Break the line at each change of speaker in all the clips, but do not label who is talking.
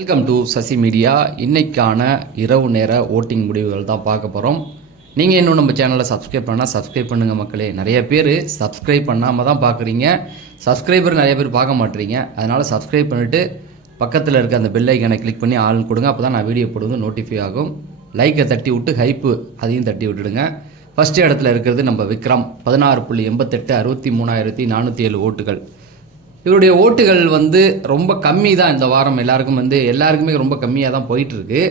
Welcome to Sasi media இன்னைக்கான இரவு நேர ஓட்டிங் முடிவுகள் தான் பார்க்க போகிறோம் நீங்கள் இன்னும் நம்ம சேனலை சப்ஸ்கிரைப் பண்ணால் சப்ஸ்கிரைப் பண்ணுங்கள் மக்களே. நிறைய பேர் சப்ஸ்கிரைப் பண்ணாமல் தான் பார்க்குறீங்க. சப்ஸ்கிரைபர் நிறைய பேர் பார்க்க மாட்டீங்க. அதனால் சப்ஸ்கிரைப் பண்ணிவிட்டு பக்கத்தில் இருக்க அந்த பெல் ஐக்கனை கிளிக் பண்ணி ஆள் கொடுங்க. அப்போ தான் நான் வீடியோ போடுவது நோட்டிஃபை ஆகும். லைக்கை தட்டி விட்டு ஹைப்பு அதையும் தட்டி விட்டுடுங்க. ஃபஸ்ட்டு இடத்துல இருக்கிறது நம்ம விக்ரம். பதினாறு புள்ளி எண்பத்தெட்டு அறுபத்தி மூணாயிரத்தி நானூற்றி ஏழு ஓட்டுகள் இவருடைய ஓட்டுகள் வந்து ரொம்ப கம்மி தான் இந்த வாரம் எல்லாருக்கும் வந்து எல்லாருக்குமே ரொம்ப கம்மியாக தான் போயிட்டுருக்கு.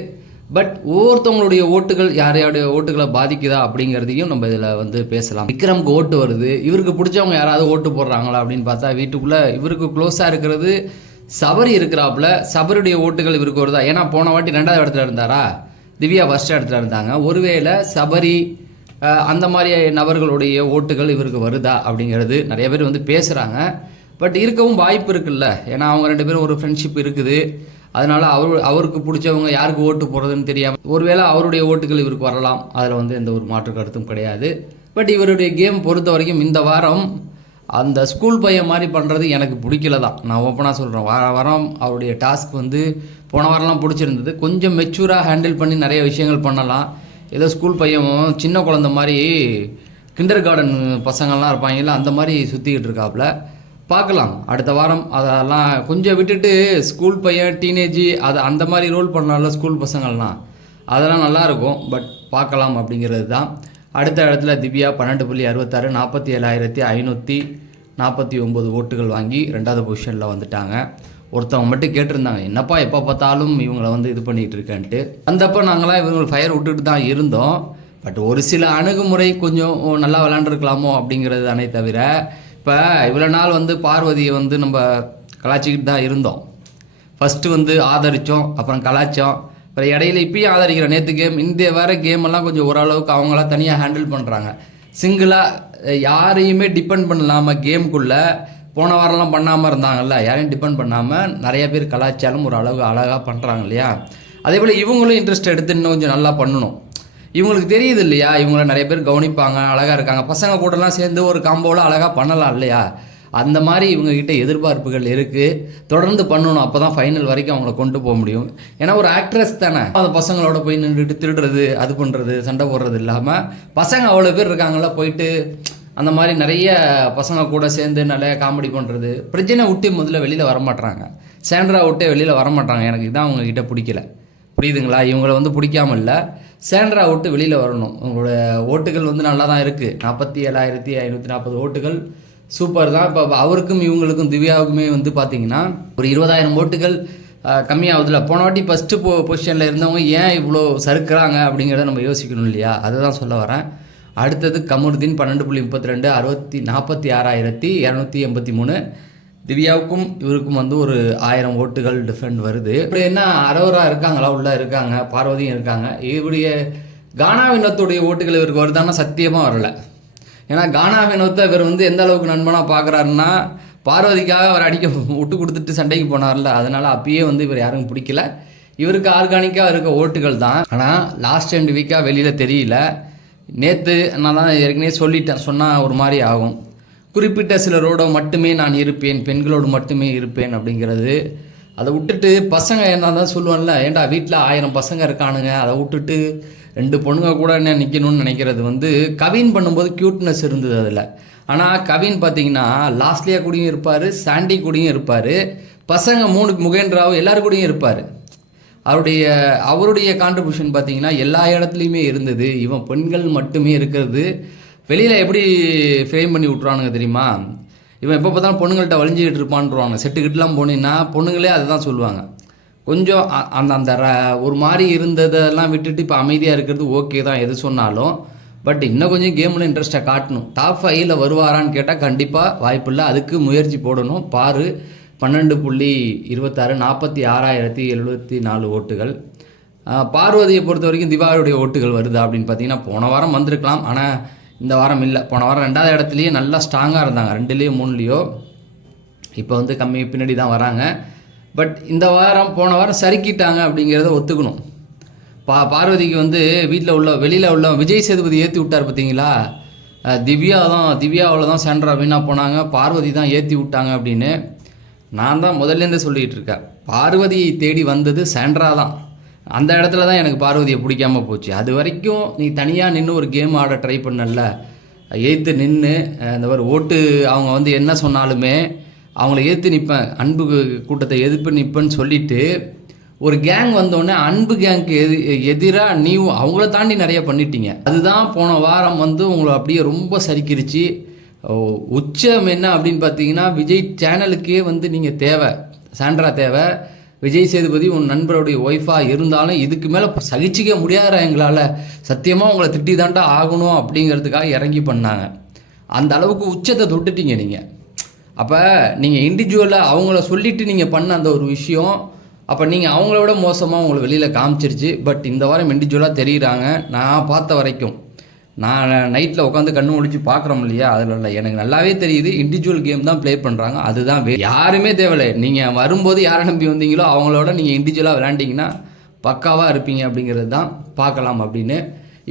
பட் ஒவ்வொருத்தவங்களுடைய ஓட்டுகள் யாரையாடைய ஓட்டுகளை பாதிக்குதா அப்படிங்கிறதையும் நம்ம இதில் வந்து பேசலாம். விக்ரம்க்கு ஓட்டு வருது. இவருக்கு பிடிச்சவங்க யாராவது ஓட்டு போடுறாங்களா அப்படின்னு பார்த்தா வீட்டுக்குள்ளே இவருக்கு க்ளோஸாக இருக்கிறது சபரி இருக்கிறாப்புல சபரியுடைய ஓட்டுகள் இவருக்கு வருதா? ஏன்னா போன வாட்டி ரெண்டாவது இடத்துல இருந்தாரா? திவ்யா ஃபர்ஸ்ட் இடத்துல இருந்தாங்க. ஒருவேளை சபரி அந்த மாதிரி நபர்களுடைய ஓட்டுகள் இவருக்கு வருதா அப்படிங்கிறது நிறைய பேர் வந்து பேசுகிறாங்க பட் இருக்கவும் வாய்ப்பு இருக்குல்ல. ஏன்னா அவங்க ரெண்டு பேரும் ஒரு ஃப்ரெண்ட்ஷிப் இருக்குது. அதனால அவர் அவருக்கு பிடிச்சவங்க யாருக்கு ஓட்டு போடுறதுன்னு தெரியாமல் ஒருவேளை அவருடைய ஓட்டுகள் இவருக்கு வரலாம். அதில் வந்து எந்த ஒரு மாற்று கருத்தும் கிடையாது. பட் இவருடைய கேம் பொறுத்த வரைக்கும் இந்த வாரம் அந்த ஸ்கூல் பையன் மாதிரி பண்ணுறது எனக்கு பிடிக்கல தான் நான் ஓப்பனாக சொல்கிறேன் வார வாரம் அவருடைய டாஸ்க் வந்து போன வாரம்லாம் பிடிச்சிருந்தது. கொஞ்சம் மெச்சூராக ஹேண்டில் பண்ணி நிறைய விஷயங்கள் பண்ணலாம். ஏதோ ஸ்கூல் பையன் சின்ன குழந்த மாதிரி கிண்டர் கார்டன் பசங்கள்லாம் இருப்பாங்கல்ல அந்த மாதிரி சுற்றிக்கிட்டு இருக்காப்புல பார்க்கலாம். அடுத்த வாரம் அதெல்லாம் கொஞ்சம் விட்டுட்டு ஸ்கூல் பையன் டீனேஜ் அது அந்த மாதிரி ரோல் பண்ணால ஸ்கூல் பசங்கள்லாம். அதெல்லாம் நல்லா இருக்கும். பட் பார்க்கலாம் அப்படிங்கிறது தான். அடுத்த இடத்துல திவ்யா பன்னெண்டு புள்ளி அறுபத்தாறு நாற்பத்தி ஏழாயிரத்தி ஐநூற்றி நாற்பத்தி ஒம்பது ஓட்டுகள் வாங்கி ரெண்டாவது பொசிஷனில் வந்துட்டாங்க. ஒருத்தவங்க மட்டும் கேட்டிருந்தாங்க என்னப்பா எப்போ பார்த்தாலும் இவங்களை வந்து இது பண்ணிகிட்டு இருக்கேன்ட்டு. அந்தப்போ நாங்களாம் இவங்க ஃபயர் விட்டுட்டு தான் இருந்தோம். பட் ஒரு சில அணுகுமுறை கொஞ்சம் நல்லா விளாண்டுருக்கலாமோ அப்படிங்கிறது தானே தவிர இப்போ இவ்வளோ நாள் வந்து பார்வதியை வந்து நம்ம கலாச்சிக்கிட்டு தான் இருந்தோம். ஃபஸ்ட்டு வந்து ஆதரித்தோம் அப்புறம் கலாச்சோம் அப்புறம் இடையில இப்பயும் ஆதரிக்கிறோம். நேற்று கேம் இந்த வேற கேமெல்லாம் கொஞ்சம் ஓரளவுக்கு அவங்களாம் தனியாக ஹேண்டில் பண்ணுறாங்க சிங்கிளாக யாரையுமே டிபெண்ட் பண்ணலாமல் கேம்குள்ளே போன வாரம்லாம் பண்ணாமல் இருந்தாங்கல்ல யாரையும் டிபெண்ட் பண்ணாமல் நிறைய பேர் கலாச்சாரம் ஒரு அளவுக்கு அழகாக பண்ணுறாங்க இல்லையா? அதே போல் இவங்களும் இன்ட்ரெஸ்ட் எடுத்து இன்னும் கொஞ்சம் நல்லா பண்ணணும். இவங்களுக்கு தெரியுது இல்லையா இவங்கள நிறைய பேர் கவனிப்பாங்க அழகாக இருக்காங்க. பசங்க கூடலாம் சேர்ந்து ஒரு காம்போவில் அழகாக பண்ணலாம் இல்லையா? அந்த மாதிரி இவங்கக்கிட்ட எதிர்பார்ப்புகள் இருக்குது தொடர்ந்து பண்ணணும். அப்போ தான் ஃபைனல் வரைக்கும் அவங்கள கொண்டு போக முடியும். ஏன்னா ஒரு ஆக்ட்ரஸ் தானே. அந்த பசங்களோட போய் நின்றுட்டு திருடுறது அது பண்ணுறது சண்டை போடுறது இல்லாமல் பசங்க அவ்வளோ பேர் இருக்காங்கல்ல போயிட்டு அந்த மாதிரி நிறைய பசங்க கூட சேர்ந்து நிறைய காமெடி பண்ணுறது பிரச்சனை விட்டு முதல்ல வெளியில் வரமாட்றாங்க. சேண்ட்ரா விட்டே வெளியில் வரமாட்டாங்க எனக்கு இதான் அவங்கக்கிட்ட பிடிக்கல. புரியுதுங்களா? இவங்கள வந்து பிடிக்காம இல்லை. சேண்ட்ரா விட்டு வெளியில் வரணும். உங்களோட ஓட்டுகள் வந்து நல்லா தான் இருக்குது நாற்பத்தி ஏழாயிரத்தி ஐநூற்றி நாற்பது ஓட்டுகள் சூப்பர் தான். இப்போ அவருக்கும் இவங்களுக்கும் திவ்யாவுக்குமே வந்து பார்த்தீங்கன்னா ஒரு இருபதாயிரம் ஓட்டுகள் கம்மியாகுதுல போன வாட்டி ஃபஸ்ட்டு பொ பொசிஷனில் இருந்தவங்க ஏன் இவ்வளோ சறுக்கிறாங்க அப்படிங்கிறத நம்ம யோசிக்கணும் இல்லையா? அதை தான் சொல்ல வரேன். அடுத்தது கமருதீன் பன்னெண்டு புள்ளி முப்பத்தி ரெண்டு அறுபத்தி நாற்பத்தி ஆறாயிரத்தி இரநூத்தி எண்பத்தி மூணு. திவ்யாவுக்கும் இவருக்கும் வந்து ஒரு ஆயிரம் ஓட்டுகள் டிஃப்ரெண்ட் வருது. இப்படி என்ன அரோரா இருக்காங்களா? உள்ளே இருக்காங்க. பார்வதியும் இருக்காங்க. இவருடைய கானாவினத்துடைய ஓட்டுகள் இவருக்கு வருதான்னா சத்தியமாக வரல. ஏன்னா கானாவினத்தை இவர் வந்து எந்த அளவுக்கு நண்பனாக பார்க்குறாருன்னா பார்வதிக்காக அவர் அடிக்க விட்டு கொடுத்துட்டு சண்டைக்கு போனார்ல. அதனால் அப்பயே வந்து இவர் யாருக்கும் பிடிக்கல. இவருக்கு ஆர்கானிக்காக இருக்க ஓட்டுகள் தான். ஆனால் லாஸ்ட் ரெண்டு வீக்காக வெளியில் தெரியல. நேற்று நான் தான் ஏற்கனவே சொல்லிட்டேன். சொன்னால் ஒரு மாதிரி ஆகும். குறிப்பிட்ட சிலரோட மட்டுமே நான் இருப்பேன் பெண்களோடு மட்டுமே இருப்பேன் அப்படிங்கிறது. அதை விட்டுட்டு பசங்க என்ன தான் சொல்லுவான்ல ஏன்டா வீட்டில் ஆயிரம் பசங்க இருக்கானுங்க அதை விட்டுட்டு ரெண்டு பொண்ணுங்க கூட என்ன நிற்கணும்னு நினைக்கிறது வந்து கவின் பண்ணும்போது க்யூட்னஸ் இருந்தது அதில். ஆனால் கவின் பார்த்தீங்கன்னா லாஸ்ட்லியா கூடயும் இருப்பார் சாண்டி கூடயும் இருப்பார் பசங்க மூணு முகேந்திராவும் எல்லாரு கூடயும் இருப்பார். அவருடைய அவருடைய கான்ட்ரிபியூஷன் பார்த்தீங்கன்னா எல்லா இடத்துலையுமே இருந்தது. இவன் பெண்கள் மட்டுமே இருக்கிறது. வெளியில் எப்படி ஃப்ரேம் பண்ணி விட்ருவானுங்க தெரியுமா? இவன் எப்போ பார்த்தாலும் பொண்ணுங்கள்ட்ட வலிஞ்சிக்கிட்டு இருப்பான்றாங்க செட்டுக்கிட்டலாம் போனீங்கன்னா பொண்ணுங்களே அதுதான் சொல்லுவாங்க. கொஞ்சம் அந்த அந்த ர- ஒரு மாதிரி இருந்ததெல்லாம் விட்டுட்டு இப்போ அமைதியாக இருக்கிறது ஓகே தான் எது சொன்னாலும். பட் இன்னும் கொஞ்சம் கேமில் இன்ட்ரெஸ்ட்டை காட்டணும். டாப் ஃபைவ்ல வருவாரான்னு கேட்டால் கண்டிப்பாக வாய்ப்பில்லை. அதுக்கு முயற்சி போடணும். பாரு பன்னெண்டு புள்ளி இருபத்தாறு நாற்பத்தி ஆறாயிரத்தி எழுபத்தி நாலு ஓட்டுகள். பார்வதியை பொறுத்த வரைக்கும் திவாகருடைய ஓட்டுகள் வருதா அப்படின்னு பார்த்தீங்கன்னா போன வாரம் வந்திருக்கலாம். ஆனால் இந்த வாரம் இல்லை. போன வாரம் ரெண்டாவது இடத்துலையே நல்லா ஸ்ட்ராங்காக இருந்தாங்க. ரெண்டுலேயோ மூணுலேயோ. இப்போ வந்து கம்மி பின்னாடி தான் வராங்க. பட் இந்த வாரம் போன வாரம் சறுக்கிட்டாங்க அப்படிங்கிறத ஒத்துக்கணும். பா பார்வதிக்கு வந்து வீட்டில் உள்ள வெளியில் உள்ள விஜய் சேதுபதி ஏற்றி விட்டார் பார்த்தீங்களா திவ்யா தான் திவ்யாவில் தான் சென்ட்ரா வீணாக போனாங்க. பார்வதி தான் ஏற்றி விட்டாங்க அப்படின்னு. நான் தான் முதல்லேருந்தே சொல்லிகிட்டு இருக்கேன். பார்வதியை தேடி வந்தது சென்ட்ரா தான். அந்த இடத்துல தான் எனக்கு பார்வதியை பிடிக்காம போச்சு. அது வரைக்கும் நீ தனியாக நின்று ஒரு கேம் ஆட ட்ரை பண்ணல. எதிர்த்து நின்று இந்த மாதிரி ஓட்டு அவங்க வந்து என்ன சொன்னாலுமே அவங்கள எதிர்த்து நிற்பேன் அன்பு கூட்டத்தை எதிர்ப்பு நிற்பேன்னு சொல்லிட்டு ஒரு கேங் வந்தோடனே அன்பு கேங்க்கு எதி எதிராக நீ அவங்கள தாண்டி நிறைய பண்ணிட்டீங்க. அதுதான் போன வாரம் வந்து உங்களை அப்படியே ரொம்ப சரிக்கிருச்சு உச்சம் என்ன அப்படின்னு பார்த்தீங்கன்னா விஜய் சேனலுக்கே வந்து நீங்கள் தேவை. சாண்ட்ரா தேவை. விஜய் சேதுபதி உன் நண்பருடைய ஒய்ஃபாக இருந்தாலும் இதுக்கு மேலே சகிச்சிக்க முடியாத எங்களால். சத்தியமாக உங்களை திட்டி தாண்டா ஆகணும் அப்படிங்கிறதுக்காக இறங்கி பண்ணாங்க. அந்த அளவுக்கு உச்சத்தை தொட்டுட்டீங்க நீங்கள் அப்போ நீங்கள் இண்டிவிஜுவலாக அவங்கள சொல்லிவிட்டு நீங்கள் பண்ண அந்த ஒரு விஷயம் அப்போ நீங்கள் அவங்கள விட மோசமாக உங்களை வெளியில் காமிச்சிருச்சு. பட் இந்த வாரம் இண்டிவிஜுவலாக தெரியுறாங்க. நான் பார்த்த வரைக்கும். நான் நைட்டில் உட்காந்து கண்ணு முடிச்சு பார்க்குறோம் இல்லையா? அதில் இல்லை. எனக்கு நல்லாவே தெரியுது. இண்டிவிஜுவல் கேம் தான் ப்ளே பண்ணுறாங்க அதுதான் யாருமே தேவையில்லை. நீங்கள் வரும்போது யாரை நம்பி வந்தீங்களோ அவங்களோட நீங்கள் இண்டிவிஜுவலாக விளையாண்டிங்கன்னா பக்காவாக இருப்பீங்க அப்படிங்கிறது தான் பார்க்கலாம் அப்படின்னு.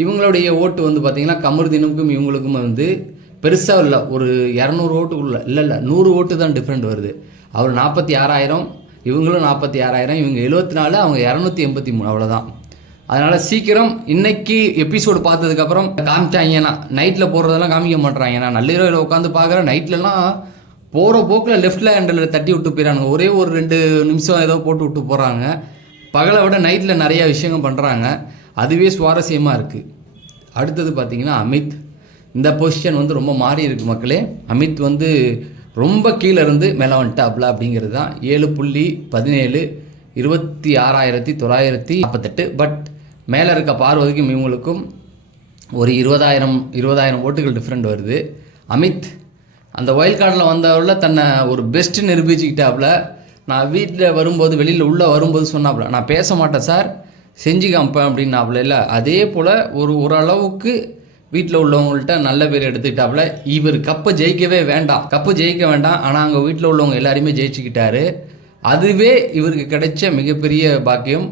இவங்களுடைய ஓட்டு வந்து பார்த்தீங்கன்னா கமருதினுக்கும் இவங்களுக்கும் வந்து பெருசாக இல்லை. ஒரு இரநூறு ஓட்டுக்குள்ள இல்லை இல்லை. நூறு ஓட்டு தான் டிஃப்ரெண்ட் வருது. அவர் நாற்பத்தி ஆறாயிரம் இவங்களும் நாற்பத்தி ஆறாயிரம் இவங்க எழுபத்தி நாலு அவங்க இரநூத்தி எண்பத்தி மூணு. அவ்வளோதான் அதனால் சீக்கிரம் இன்னைக்கு எபிசோடு பார்த்ததுக்கப்புறம் காமிச்சாங்கன்னா நைட்டில் போடுறதெல்லாம் காமிக்க மாட்றாங்க. ஏன்னா நள்ளிரவில் உட்காந்து பார்க்குறேன் நைட்லலாம் போகிற போக்கில் லெஃப்டில் ஹேண்டில் தட்டி விட்டு போயிடறாங்க ஒரே ஒரு ரெண்டு நிமிஷம் ஏதோ போட்டு விட்டு போகிறாங்க பகலை விட நைட்டில் நிறையா விஷயங்கள் பண்ணுறாங்க அதுவே சுவாரஸ்யமாக இருக்குது அடுத்தது பார்த்திங்கன்னா அமித். இந்த பொசிஷன் வந்து ரொம்ப மாறி இருக்கு மக்களே. அமித் வந்து ரொம்ப கீழே இருந்து மேலே வந்துட்டாப்ல அப்படிங்கிறது தான். ஏழு புள்ளி பதினேழு இருபத்தி ஆறாயிரத்தி தொள்ளாயிரத்தி நாற்பத்தெட்டு. பட் மேலே இருக்க பார்வதிக்கும் இவங்களுக்கும் ஒரு இருபதாயிரம் இருபதாயிரம் ஓட்டுகள் டிஃப்ரெண்ட் வருது. அமித் அந்த ஒயில் கார்டில் வந்தவரில் தன்னை ஒரு பெஸ்ட் நிரூபிச்சுக்கிட்டாப்புல நான் வீட்டில் வரும்போது வெளியில் உள்ளே வரும்போது சொன்னாப்புல நான் பேச மாட்டேன் சார் செஞ்சு காமிப்பேன் அப்படின்னாப்புல இல்லை அதே போல் ஒரு ஓரளவுக்கு வீட்டில் உள்ளவங்கள்ட்ட நல்ல பேர் எடுத்துக்கிட்டாப்புல இவர் கப்பை ஜெயிக்கவே வேண்டாம் கப்பு ஜெயிக்க வேண்டாம். ஆனால் அங்கே வீட்டில் உள்ளவங்க எல்லாரையுமே ஜெயிச்சுக்கிட்டாரு. அதுவே இவருக்கு கிடைச்ச மிகப்பெரிய பாக்கியம்.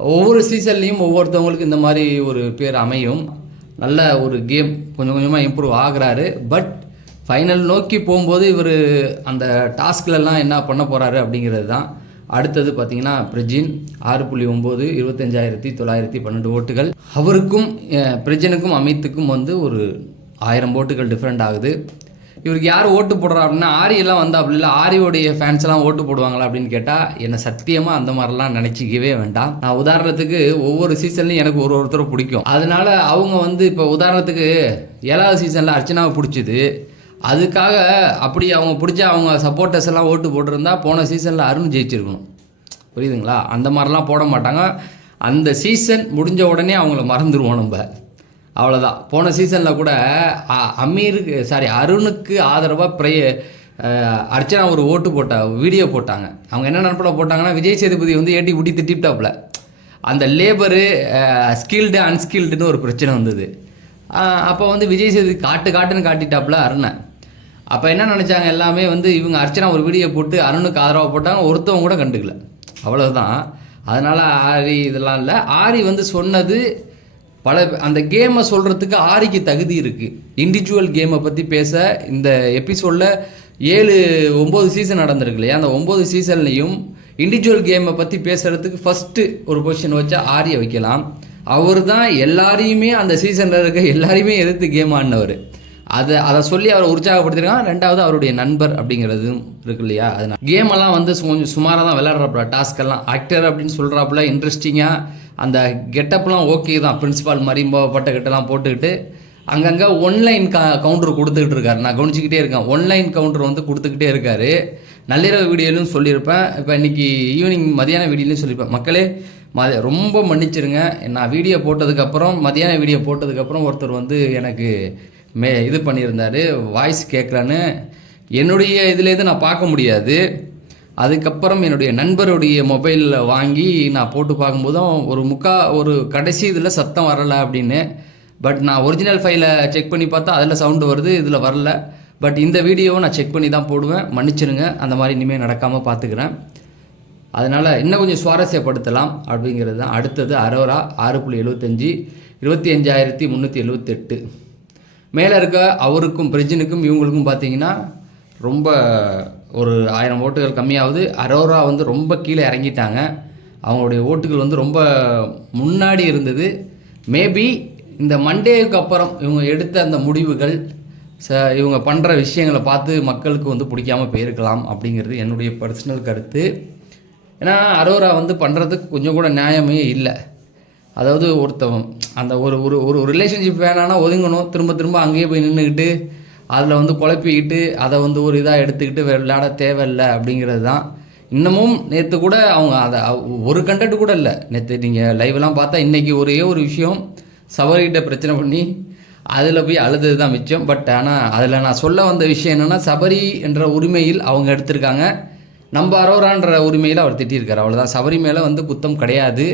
ஒவ்வொரு சீசன்லேயும் ஒவ்வொருத்தவங்களுக்கு இந்த மாதிரி ஒரு பேர் அமையும். நல்ல ஒரு கேம் கொஞ்சம் கொஞ்சமாக இம்ப்ரூவ் ஆகுறாரு. பட் ஃபைனல் நோக்கி போகும்போது இவர் அந்த டாஸ்க்லலாம் என்ன பண்ண போகிறாரு அப்படிங்கிறது தான். அடுத்தது பார்த்தீங்கன்னா பிரஜின் ஆறு புள்ளி ஒம்பது இருபத்தஞ்சாயிரத்தி தொள்ளாயிரத்தி பன்னெண்டு ஓட்டுகள். அவருக்கும் அஹ், பிரஜினுக்கும் அமித்துக்கும் வந்து ஒரு ஆயிரம் ஓட்டுகள் டிஃப்ரெண்ட் ஆகுது. இவருக்கு யார் ஓட்டு போடுறா அப்படின்னா ஆரி எல்லாம் வந்தா அப்படி இல்லை ஆரியோடைய ஃபேன்ஸ் எல்லாம் ஓட்டு போடுவாங்களா அப்படின்னு கேட்டால் என்னை சத்தியமாக அந்த மாதிரிலாம் நினச்சிக்கவே வேண்டாம். நான் உதாரணத்துக்கு ஒவ்வொரு சீசன்லையும் எனக்கு ஒரு ஒருத்தரை பிடிக்கும். அதனால அவங்க வந்து இப்போ உதாரணத்துக்கு ஏழாவது சீசனில் அர்ச்சனாவை பிடிச்சிது. அதுக்காக அப்படி அவங்க பிடிச்ச அவங்க சப்போர்ட்டர்ஸ் எல்லாம் ஓட்டு போட்டிருந்தா போன சீசனில் அருண் ஜெயிச்சிருக்கணும். புரியுதுங்களா? அந்த மாதிரிலாம் போட மாட்டாங்க. அந்த சீசன் முடிஞ்ச உடனே அவங்கள மறந்துடுவோம் நம்ம. அவ்வளோதான் போன சீசனில் கூட அமீருக்கு சாரி அருணுக்கு ஆதரவாக ப்ரைய அர்ச்சனா ஒரு ஓட்டு போட்ட வீடியோ போட்டாங்க. அவங்க என்ன நினப்பில் போட்டாங்கன்னா விஜய் சேதுபதி வந்து ஏட்டி விட்டி திட்டிப்டாப்பில் அந்த லேபரு ஸ்கில்டு அன்ஸ்கில்டுன்னு ஒரு பிரச்சனை வந்தது. அப்போ வந்து விஜய் சேதுபதி காட்டு காட்டுன்னு காட்டிட்டாப்புல அருணை. அப்போ என்ன நினச்சாங்க எல்லாமே வந்து இவங்க அர்ச்சனா ஒரு வீடியோ போட்டு அருணுக்கு ஆதரவாக போட்டாங்க ஒருத்தவங்க கூட கண்டுக்கல. அவ்வளோதான் அதனால் ஆரி இதெல்லாம் இல்லை. ஆரி வந்து சொன்னது பல அந்த கேமை சொல்கிறதுக்கு ஆரிக்கு தகுதி இருக்குது இண்டிவிஜுவல் கேமை பற்றி பேச இந்த எபிசோடில் ஏழு ஒம்பது சீசன் நடந்திருக்கு இல்லையா? அந்த ஒம்பது சீசன்லேயும் இண்டிவிஜுவல் கேமை பற்றி பேசுகிறதுக்கு ஃபஸ்ட்டு ஒரு பொசிஷன் வச்சா ஆரியை வைக்கலாம். அவர் தான் எல்லாரையுமே அந்த சீசனில் இருக்க எல்லாரையுமே எதிர்த்து கேம் ஆடினவர். அதை அதை சொல்லி அவரை உற்சாகப்படுத்திருக்காங்க ரெண்டாவது அவருடைய நண்பர் அப்படிங்கிறதும் இருக்கு இல்லையா? அதனால் கேம் எல்லாம் வந்து கொஞ்சம் சுமாராக தான் விளையாடுறாப்புல. டாஸ்க் எல்லாம் ஆக்டர் அப்படின்னு சொல்கிறாப்புல இன்ட்ரெஸ்டிங்காக அந்த கெட்டப்லாம் ஓகே தான். பிரின்சிபால் மாதிரி பட்ட கெட்டெல்லாம் போட்டுக்கிட்டு அங்கங்கே ஒன்லைன் க கவுண்டர் கொடுத்துக்கிட்டு இருக்காரு. நான் கவனிச்சுக்கிட்டே இருக்கேன். ஒன்லைன் கவுண்டர் வந்து கொடுத்துக்கிட்டே இருக்காரு. நள்ளிரவு வீடியோலையும் சொல்லியிருப்பேன். இப்போ இன்னைக்கு ஈவினிங் மதியான வீடியோலையும் சொல்லியிருப்பேன். மக்களே ம ரொம்ப மன்னிச்சிருங்க. நான் வீடியோ போட்டதுக்கப்புறம் மதியான வீடியோ போட்டதுக்கப்புறம் ஒருத்தர் வந்து எனக்கு மே இது பண்ணியிருந்தாரு வாய்ஸ் கேட்குறேன்னு என்னுடைய இதுலேருந்து நான் பார்க்க முடியாது. அதுக்கப்புறம் என்னுடைய நண்பருடைய மொபைலில் வாங்கி நான் போட்டு பார்க்கும்போதும் ஒரு முக்கா ஒரு கடைசி இதில் சத்தம் வரலை அப்படின்னு. பட் நான் ஒரிஜினல் ஃபைலை செக் பண்ணி பார்த்தா அதில் சவுண்டு வருது இதில் வரல. பட் இந்த வீடியோவை நான் செக் பண்ணி தான் போடுவேன். மன்னிச்சிருங்க அந்த மாதிரி இனிமேல் நடக்காமல் பார்த்துக்கிறேன். அதனால் இன்னும் கொஞ்சம் சுவாரஸ்யப்படுத்தலாம் அப்படிங்கிறது தான். அடுத்தது அரோரா ஆறு புள்ளி எழுபத்தஞ்சி இருபத்தி அஞ்சாயிரத்தி முந்நூற்றி எழுபத்தெட்டு மேலே இருக்க அவருக்கும் பிரஜினுக்கும் இவங்களுக்கும் பார்த்தீங்கன்னா ரொம்ப ஒரு ஆயிரம் ஓட்டுகள் கம்மியாகுது. அரோரா வந்து ரொம்ப கீழே இறங்கிட்டாங்க. அவங்களுடைய ஓட்டுகள் வந்து ரொம்ப முன்னாடி இருந்தது. மேபி இந்த மண்டேவுக்கு அப்புறம் இவங்க எடுத்த அந்த முடிவுகள் ச இவங்க பண்ணுற விஷயங்களை பார்த்து மக்களுக்கு வந்து பிடிக்காம போயிருக்கலாம் அப்படிங்கிறது என்னுடைய பர்சனல் கருத்து. ஏன்னா அரோரா வந்து பண்ணுறதுக்கு கொஞ்சம் கூட நியாயமே இல்லை. அதாவது ஒருத்தவன் அந்த ஒரு ஒரு ஒரு ரிலேஷன்ஷிப் வேணான்னா ஒதுங்கணும். திரும்ப திரும்ப அங்கேயே போய் நின்றுக்கிட்டு அதில் வந்து குழப்பிக்கிட்டு அதை வந்து ஒரு இதாக எடுத்துக்கிட்டு விளையாட தேவையில்லை அப்படிங்கிறது தான். இன்னமும் நேற்று கூட அவங்க அதை ஒரு கண்டென்ட் கூட இல்லை. நேற்று நீங்கள் லைவ்லாம் பார்த்தா இன்றைக்கி ஒரே ஒரு விஷயம் சபரிகிட்ட பிரச்சனை பண்ணி அதில் போய் அழுதது தான் மிச்சம். பட் ஆனால் அதில் நான் சொல்ல வந்த விஷயம் என்னென்னா சபரி என்ற உரிமையில் அவங்க எடுத்திருக்காங்க. நம்ம அரோரான்ற உரிமையில் அவர் திட்டியிருக்காரு அவ்வளோதான் சபரி மேலே வந்து குத்தம் கிடையாது.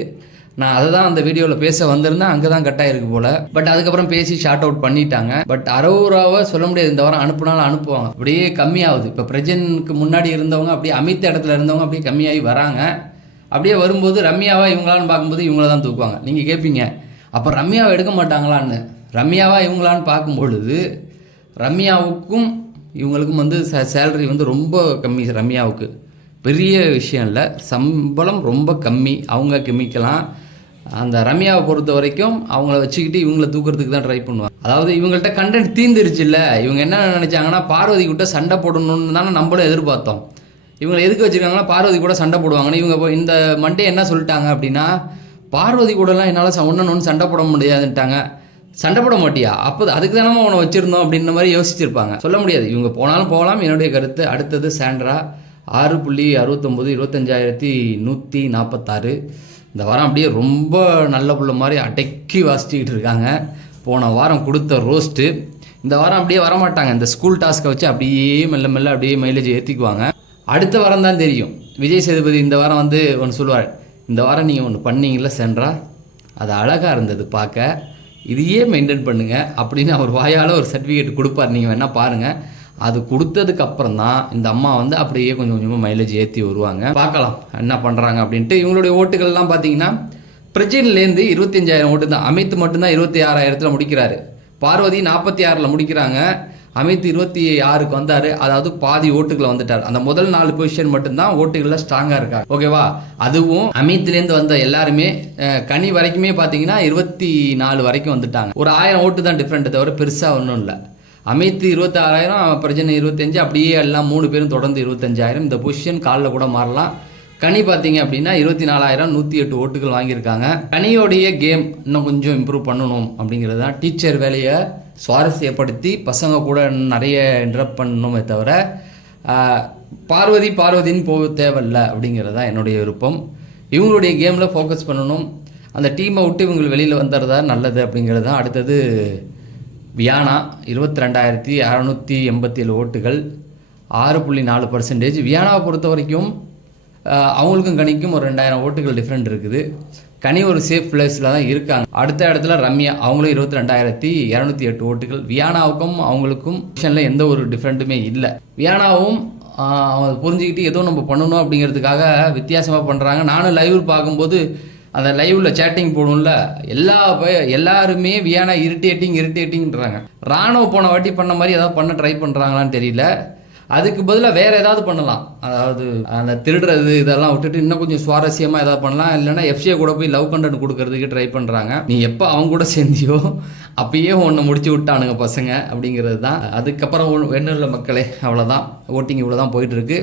நான் அதை தான் அந்த வீடியோவில் பேச வந்திருந்தேன் அங்கே தான் கட்டாயிருக்கு போல். பட் அதுக்கப்புறம் பேசி ஷார்ட் அவுட் பண்ணிட்டாங்க. பட் அரோராவை சொல்ல முடியாது இந்த வாரம் அனுப்புனாலும் அனுப்புவாங்க. அப்படியே கம்மியாகுது. இப்போ பிரஜனுக்கு முன்னாடி இருந்தவங்க அப்படியே அமித்த இடத்துல இருந்தவங்க அப்படியே கம்மியாகி வராங்க. அப்படியே வரும்போது ரம்யாவா இவங்களான்னு பார்க்கும்போது இவங்கள தான் தூக்குவாங்க. நீங்கள் கேட்பீங்க அப்போ ரம்யாவை எடுக்க மாட்டாங்களான்னு. ரம்யாவா இவங்களான்னு பார்க்கும் பொழுது ரம்யாவுக்கும் இவங்களுக்கும் வந்து சேலரி வந்து ரொம்ப கம்மி ரம்யாவுக்கு. பெரிய விஷயம் இல்லை. சம்பளம் ரொம்ப கம்மி. அவங்க கெமிக்கலாம். அந்த ரம்யாவை பொறுத்த வரைக்கும் அவங்கள வச்சுக்கிட்டு இவங்கள தூக்குறதுக்கு தான் ட்ரை பண்ணுவாங்க. அதாவது இவங்கள்ட்ட கண்டென்ட் தீந்துருச்சு இல்லை இவங்க என்ன நினச்சாங்கன்னா பார்வதி கிட்ட சண்டை போடணும்னு தானே நம்மளும் எதிர்பார்த்தோம். இவங்களை எதுக்கு வச்சுருக்காங்கன்னா பார்வதி கூட சண்டை போடுவாங்கன்னு இவங்க இப்போ இந்த மண்டே என்ன சொல்லிட்டாங்க அப்படின்னா பார்வதி கூடலாம் என்னால் ஒன்று சண்டை போட முடியாதுன்ட்டாங்க. சண்டை போட மாட்டியா? அப்போ அதுக்கு தானே அவனை வச்சுருந்தோம் அப்படின்ற மாதிரி யோசிச்சிருப்பாங்க. சொல்ல முடியாது. இவங்க போனாலும் போகலாம். என்னுடைய கருத்து அடுத்தது சாண்ட்ரா ஆறு புள்ளி அறுபத்தொம்போது இருபத்தஞ்சாயிரத்தி நூற்றி நாற்பத்தாறு இந்த வாரம் அப்படியே ரொம்ப நல்ல புள்ள மாதிரி அடக்கி வாசிச்சுக்கிட்டு இருக்காங்க. போன வாரம் கொடுத்த ரோஸ்ட்டு இந்த வாரம் அப்படியே வரமாட்டாங்க. இந்த ஸ்கூல் டாஸ்க்கை வச்சு அப்படியே மெல்ல மெல்ல அப்படியே மைலேஜ் ஏற்றிக்குவாங்க அடுத்த வாரம் தான் தெரியும். விஜய் சேதுபதி இந்த வாரம் வந்து ஒன்று சொல்லுவார். இந்த வாரம் நீங்கள் ஒன்று பண்ணீங்கள சென்றா அது அழகாக இருந்தது பார்க்க. இதையே மெயின்டைன் பண்ணுங்கள் அப்படின்னு அவர் வாயால் ஒரு சர்டிஃபிகேட் கொடுப்பார். நீங்கள் வேணால் பாருங்கள் அது கொடுத்ததுக்கு அப்புறம் தான் இந்த அம்மா வந்து அப்படியே கொஞ்சம் கொஞ்சமாக மைலேஜ் ஏற்றி வருவாங்க. பார்க்கலாம். என்ன பண்ணுறாங்க அப்படின்ட்டு இவங்களுடைய ஓட்டுகள்லாம் பார்த்தீங்கன்னா பிரஜின்லேருந்து இருபத்தஞ்சாயிரம் ஓட்டு தான். அமித் மட்டும்தான் இருபத்தி ஆறாயிரத்தில் முடிக்கிறாரு. பார்வதி நாற்பத்தி ஆறில் முடிக்கிறாங்க. அமித் இருபத்தி ஆறுக்கு வந்தார். அதாவது பாதி ஓட்டுகளை வந்துட்டார். அந்த முதல் நாலு பொசிஷன் மட்டும்தான் ஓட்டுகளில் ஸ்ட்ராங்காக இருக்கார் ஓகேவா அதுவும் அமித்லேருந்து வந்த எல்லாருமே கனி வரைக்குமே பார்த்தீங்கன்னா இருபத்தி நாலு வரைக்கும் வந்துட்டாங்க. ஒரு ஆயிரம் ஓட்டு தான் டிஃப்ரெண்ட் தவிர பெருசாக ஒன்றும் இல்லை. அமித் இருபத்தாறாயிரம் பிரஜனை இருபத்தஞ்சு அப்படியே எல்லாம் மூணு பேரும் தொடர்ந்து இருபத்தஞ்சாயிரம். இந்த பொசிஷன் காலில் கூட மாறலாம். கனி பார்த்தீங்க அப்படின்னா இருபத்தி நாலாயிரம் நூற்றி எட்டு ஓட்டுகள் வாங்கியிருக்காங்க. கனியோடைய கேம் இன்னும் கொஞ்சம் இம்ப்ரூவ் பண்ணணும் அப்படிங்கிறது தான். டீச்சர் வேலையை சுவாரஸ்யப்படுத்தி பசங்க கூட இன்னும் நிறைய இன்டரப்ட் பண்ணணுமே தவிர பார்வதி பார்வதின்னு போக தேவையில்ல அப்படிங்கிறது தான் என்னுடைய விருப்பம். இவங்களுடைய கேமில் ஃபோக்கஸ் பண்ணணும். அந்த டீமை விட்டு இவங்க வெளியில் வந்துடுறதா நல்லது அப்படிங்கிறது தான். அடுத்தது வியானா இருபத்தி ரெண்டாயிரத்தி அறநூற்றி எண்பத்தி ஏழு ஓட்டுகள் ஆறு புள்ளி நாலு பர்சன்டேஜ் வியானாவை பொறுத்த வரைக்கும் அவங்களுக்கும் கனிக்கும் ஒரு ரெண்டாயிரம் ஓட்டுகள் டிஃப்ரெண்ட் இருக்குது. கனி ஒரு சேஃப் பிளேஸில் தான் இருக்காங்க. அடுத்த இடத்துல ரம்யா அவங்களும் இருபத்தி ரெண்டாயிரத்தி இரநூத்தி எட்டு ஓட்டுகள். வியானாவுக்கும் அவங்களுக்கும் விஷனில் எந்த ஒரு டிஃப்ரெண்ட்டுமே இல்லை. வியானாவும் அவங்க புரிஞ்சுக்கிட்டு ஏதோ நம்ம பண்ணணும் அப்படிங்கிறதுக்காக வித்தியாசமாக பண்ணுறாங்க நானும் லைவ் பார்க்கும்போது அந்த லைவ்ல சேட்டிங் போடும்ல எல்லா எல்லாருமே வியானா இரிட்டேட்டிங் இரிட்டேட்டிங்ன்றாங்க ராணுவ போன வாட்டி பண்ண மாதிரி ஏதாவது பண்ண ட்ரை பண்ணுறாங்களான்னு தெரியல. அதுக்கு பதிலாக வேற ஏதாவது பண்ணலாம். அதாவது அந்த திருடுறது இதெல்லாம் விட்டுட்டு இன்னும் கொஞ்சம் சுவாரஸ்யமாக ஏதாவது பண்ணலாம். இல்லைன்னா எஃப்சியை கூட போய் லவ் கண்டென்ட் கொடுக்கறதுக்கு ட்ரை பண்ணுறாங்க நீ எப்போ அவங்க கூட சேர்ந்தியோ அப்பயே ஒன்று முடிச்சு விட்டானுங்க பசங்க அப்படிங்கிறது தான் அதுக்கப்புறம் வெண்ணூரில் மக்களே அவ்வளோதான் ஓட்டிங் இவ்வளோ தான் போயிட்டுருக்கு.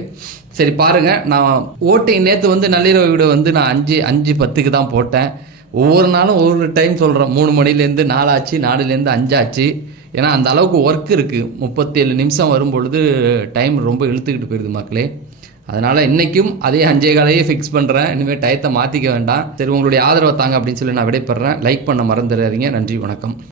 சரி பாருங்கள் நான் ஓட்டிங் நேற்று வந்து நள்ளிரவு வீடு வந்து நான் அஞ்சு அஞ்சு பத்துக்கு தான் போட்டேன். ஒவ்வொரு நாளும் ஒவ்வொரு டைம் சொல்கிறேன் மூணு மணிலேருந்து நாலாச்சு நாலுலேருந்து அஞ்சாச்சு. ஏன்னா அந்த அளவுக்கு ஒர்க் இருக்குது முப்பத்தேழு நிமிஷம் வரும் பொழுது டைம் ரொம்ப இழுத்துக்கிட்டு போயிடுது மக்களே. அதனால் இன்றைக்கும் அதே அஞ்சே காலையே ஃபிக்ஸ் பண்ணுறேன் இனிமேல் டயத்தை மாற்றிக்க வேண்டாம். சரி உங்களுடைய ஆதரவை தாங்க அப்படின்னு சொல்லி நான் விடைபெறேன். லைக் பண்ண மறந்துடாதீங்க. நன்றி வணக்கம்.